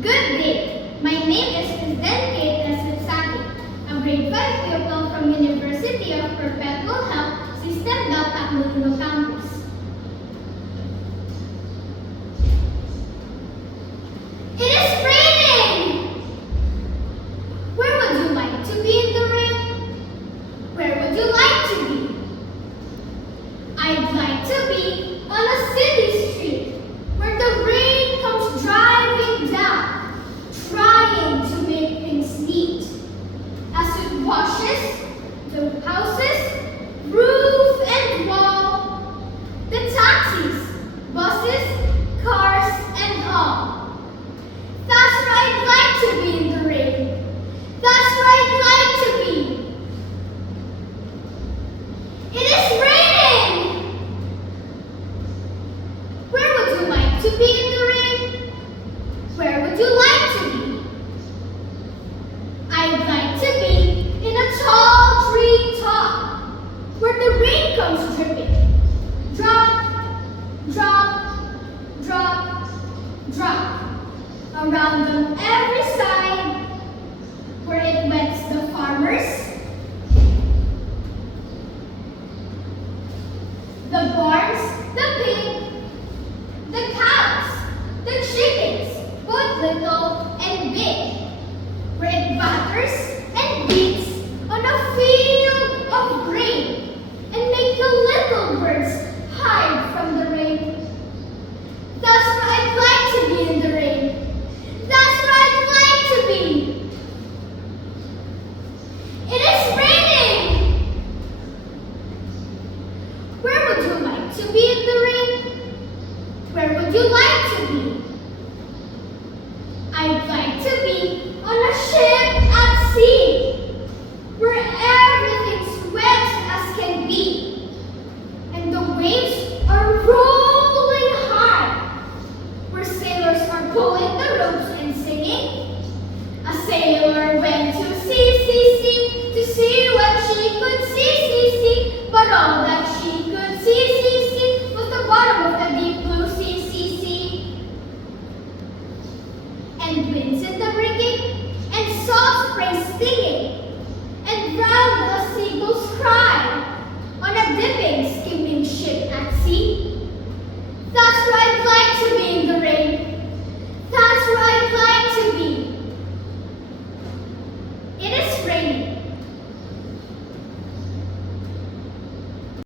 Good day. My name is Khrizden Cate, Satsatin, a grade 5 pupil from University of Perpetual Health System DALTA-MOLINO campus. It is raining! Where would you like to be in the rain? Where would you like to be? I'd like to be on a city street where the rain comes driving down, trying to make things neat. As it washes the houses, roof and wall, the taxis, buses, cars and all. That's where I'd like to be in the rain. That's where I'd like to be. It is raining! Where would you like to be in the rain? Where would you like to be? I'd like to be in a tall tree top where the rain comes dripping. Drop, drop, drop, drop. Around on every side where it wets the farmers, the barns, the pig, the cows, the chickens, both little and big, where it batters